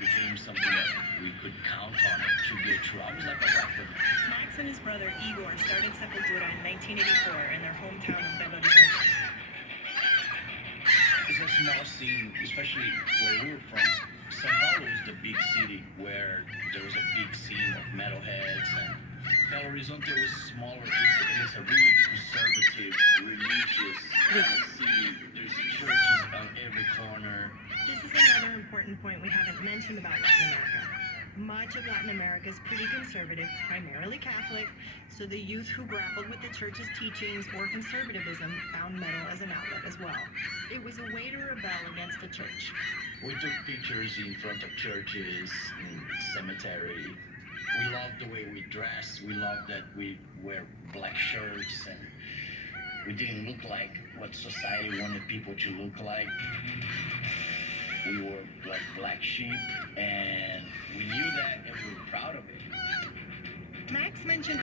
became something that we could count on it to get through. I was like a weapon. Max and his brother Igor started Sepultura in 1984 in their hometown of Belo Horizonte. It's a small scene, especially where we were from. São Paulo is the big city where there was a big scene of metalheads, and Belo Horizonte was smaller. It's a really conservative, religious kind of city. There's churches on every corner. This is another important point we haven't mentioned about Latin America. Much of Latin America is pretty conservative, primarily Catholic, so the youth who grappled with the church's teachings or conservatism found metal as an outlet as well. It was a way to rebel against the church. We took pictures in front of churches, in cemetery. We loved the way we dressed. We loved that we wear black shirts and we didn't look like what society wanted people to look like. We were like black sheep, and we knew that and we were proud of it. Max mentioned